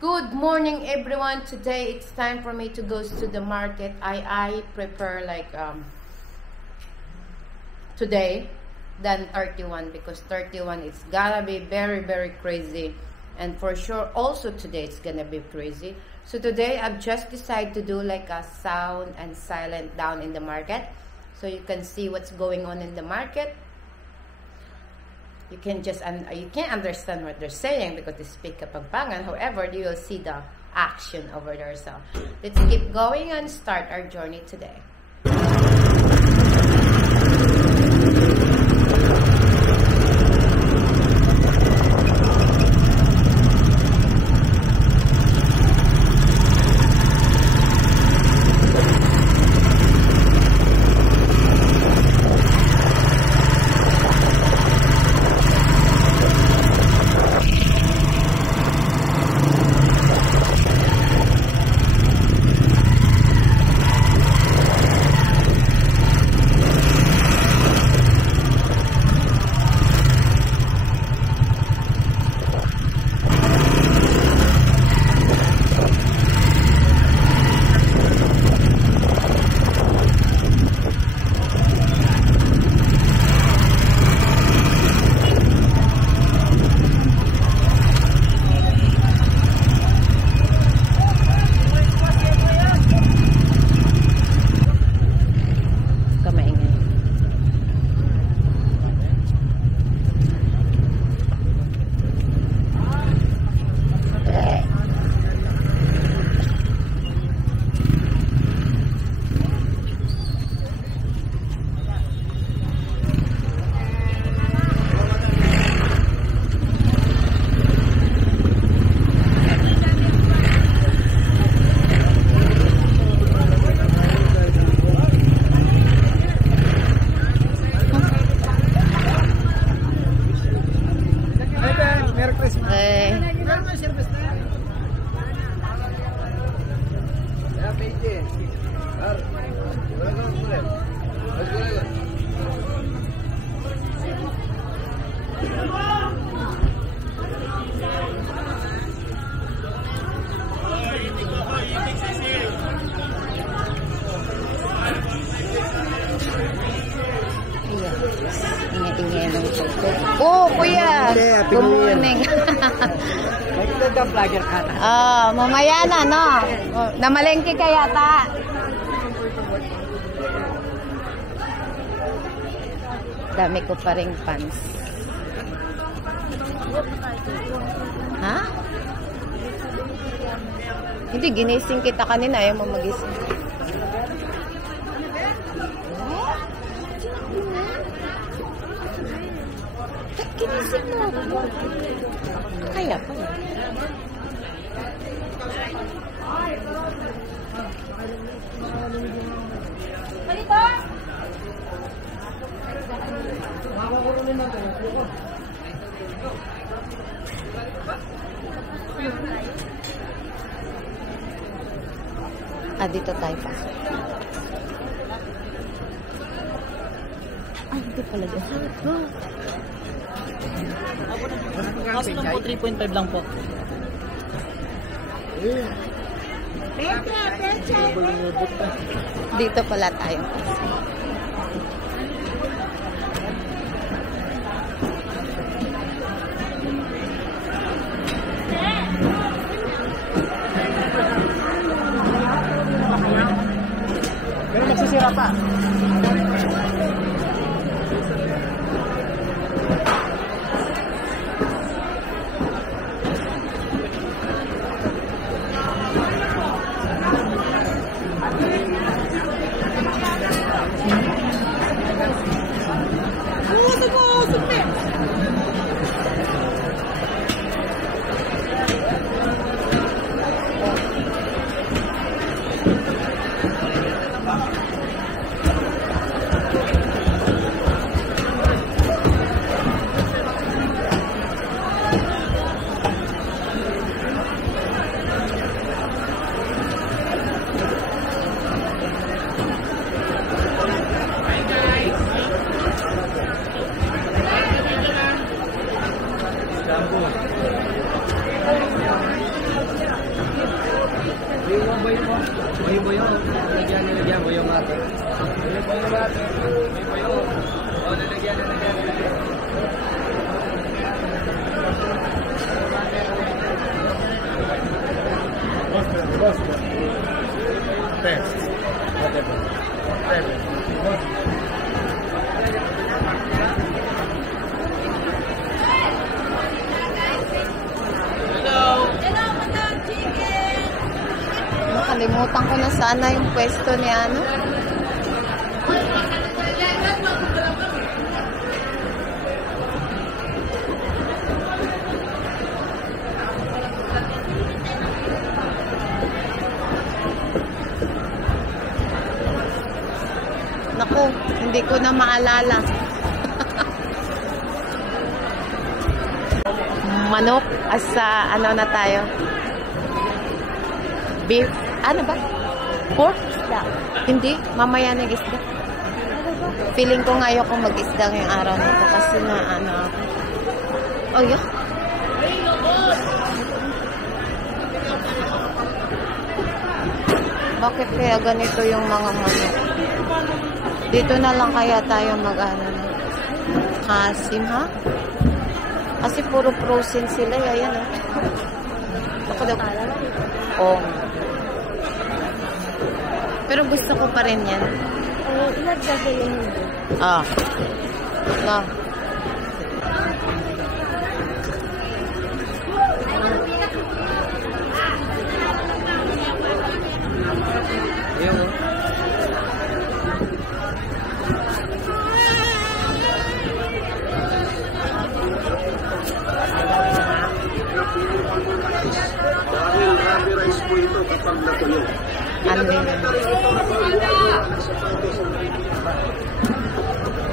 Good morning, everyone. Today it's time for me to go to the market. I prepare like today than 31 because 31 it's gonna be very crazy, and for sure also today it's gonna be crazy. So today I've just decided to do like a sound and silent down in the market, so you can see what's going on in the market. You can't understand what they're saying because they speak a Pampangan. However, you will see the action over there. So let's keep going and start our journey today. Oh, kuya. Good morning. Vlogger ka. Mamaya na, no? Namalengke ka yata. Dami ko pa ring pants. Ha? Hindi, ginising kita kanina. Ayaw mo magising. Ginising mo. Kaya pa. Dito tayo pasok. Hindi pala dyan. Kaso lang po, 3.5 lang po. Dito pala tayo. Pero magsisira pa. Boyo-boyo. Lagyan, boyo mate. Boyo mate. Boyo. O, nalagyan. Boss. Test. Nakalimutan ko na sana yung pwesto ni ano. Naku, hindi ko na maalala. Manok, asa ano na tayo? Beef, ano ba? Pork? Isda. Hindi, mamaya na isda. Feeling ko ngayon kung mag-isda ngayong araw nito kasi na ano. Oh, yeah. Bakit kaya ganito yung mga manok? Dito na lang kaya tayo mag-ano. Hasim, ha? Kasi puro frozen sila. Ayan, oh. Ako daw. Oh. Pero gusto ko pa rin yan. Ilag gagawin mo. Ah. Na. Ayun. Dahil rubber rice po ito kapag natuyo. Ano yun?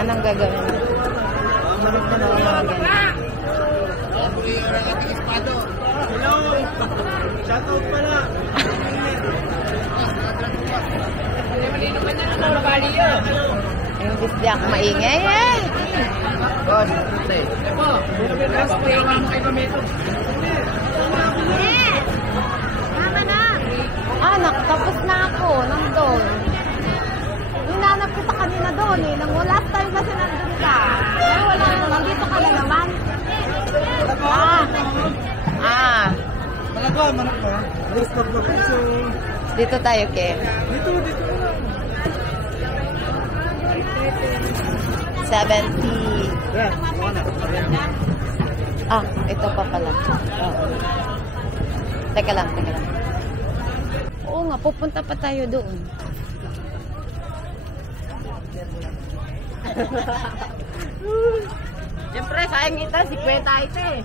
Anong gagawin? Manok na mga ganyan. Hello! Shoutout pala! Yung bisdak maingay eh. Boss, stay. Stay lang kay Pamito. Tama na. Anak, tapos na ako. Nandun. Hinanap kita kanina doon eh. Nang last time kasi nandun ka. Ay, wala na. Nandito ka na naman. Manok ba? List of location. Dito tayo, Ke. Dito. 70. Yeah, mana? Ah, ito pa pala. Oh. Teka lang. Oo nga, pupunta pa tayo doon. Siyempre, sayang ito. 50 ito eh.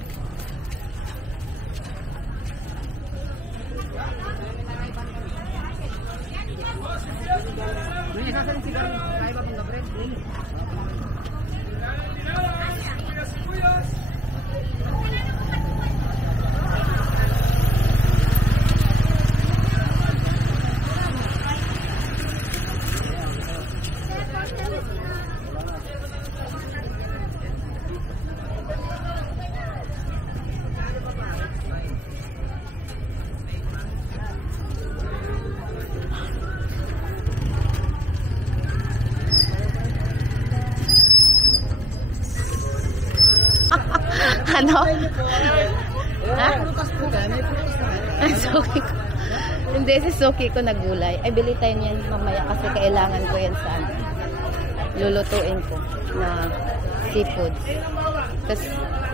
Ano? Ha? Suki ko. Hindi, si Suki ko nagulay. Ay, bili tayo niyan mamaya kasi kailangan ko yan sa ano. Lulutuin ko na seafoods. Tapos,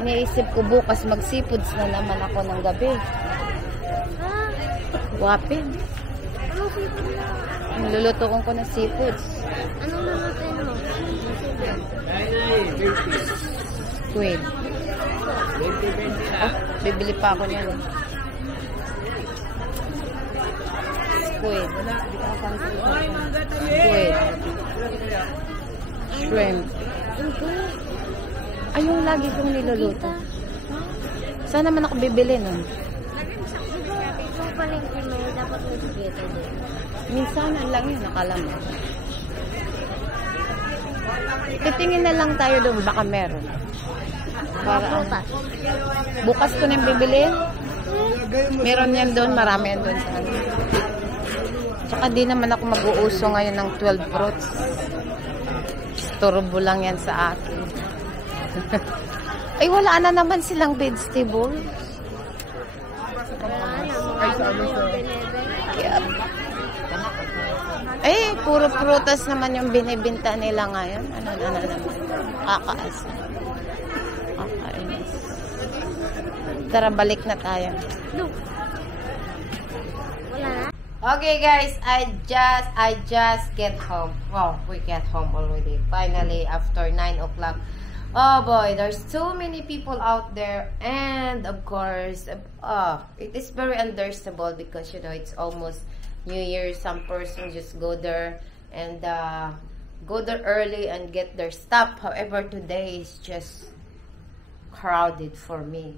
iniisip ko bukas mag-seafoods na naman ako ng gabi. Wapin. Lulutuin ko na seafoods. Anong lulutuin mo? Squid. Oh, bibili pa ako niyan. Squid. Squid. Shrimp. Ay, yung lagi kong niluluto. Saan naman ako bibili nun? Kung palengke mo, dapat may spaghetti din. Minsan lang yun, akala mo. Titingin na lang tayo doon, baka meron. Para ano. Bukas ko na yung bibilin. Meron yan doon, marami yan doon sa ano. Tsaka di naman ako mag-uuso ngayon ng 12 fruits. Turbo lang yan sa akin. Ay, wala na naman silang vegetables. Eh, puro prutas naman yung binibinta nila ngayon. Ano naman. Kakaasa. Kakainis. Tara, balik na tayo. Wala na? Okay guys, I just get home. Well, we get home already. Finally, after 9 o'clock. Oh boy, there's too many people out there, and of course, it is very understandable because, you know, it's almost New Year. Some person just go there and go there early and get their stuff. However, today is just crowded for me.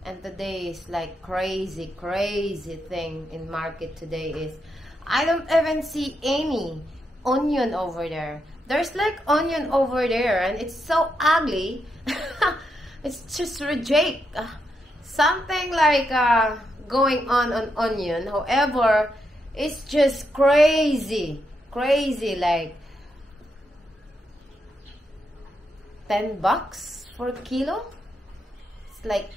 And today is like crazy thing in market today is I don't even see any onion over there. There's like onion over there and it's so ugly. It's just reject. Something like going on onion. However, it's just crazy like $10 for a kilo. It's like,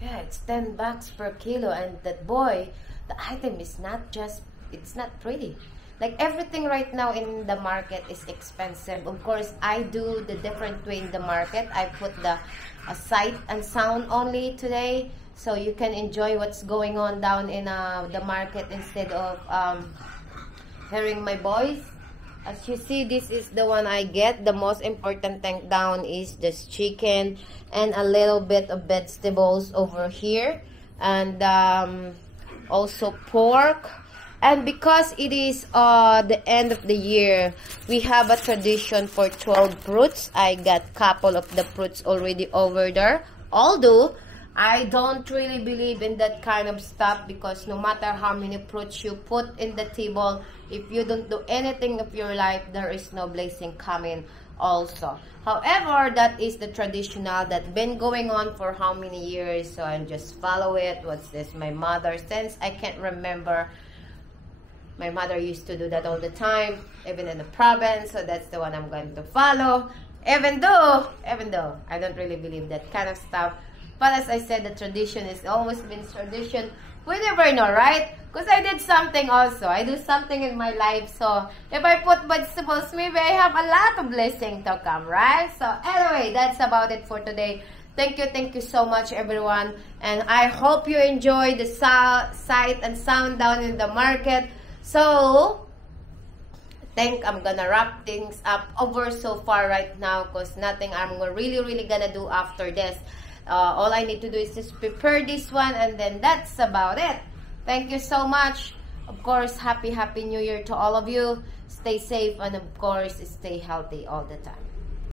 yeah, it's $10 per kilo, and that boy, the item is not just, it's not pretty. Like everything right now in the market is expensive. Of course, I do the different way in the market. I put the sight and sound only today, so you can enjoy what's going on down in the market instead of hearing my voice. As you see, this is the one I get. The most important thing down is just chicken and a little bit of vegetables over here, and also pork. And because it is the end of the year, we have a tradition for 12 fruits. I got couple of the fruits already over there. Although I don't really believe in that kind of stuff, because no matter how many fruits you put in the table, if you don't do anything of your life, there is no blessing coming also. However, that is the traditional that's been going on for how many years, so I just follow it. What's this? My mother, since I can't remember, my mother used to do that all the time, even in the province, so that's the one I'm going to follow. Even though I don't really believe that kind of stuff. But as I said, the tradition has always been tradition. We never know, right? Because I did something also. I do something in my life. So if I put vegetables, maybe I have a lot of blessing to come, right? So anyway, that's about it for today. Thank you so much, everyone. And I hope you enjoy the sight and sound down in the market. So I think I'm gonna wrap things up over so far right now, because nothing I'm really gonna do after this. All I need to do is just prepare this one, and then that's about it. Thank you so much. Of course, happy New Year to all of you. Stay safe, and of course, stay healthy all the time.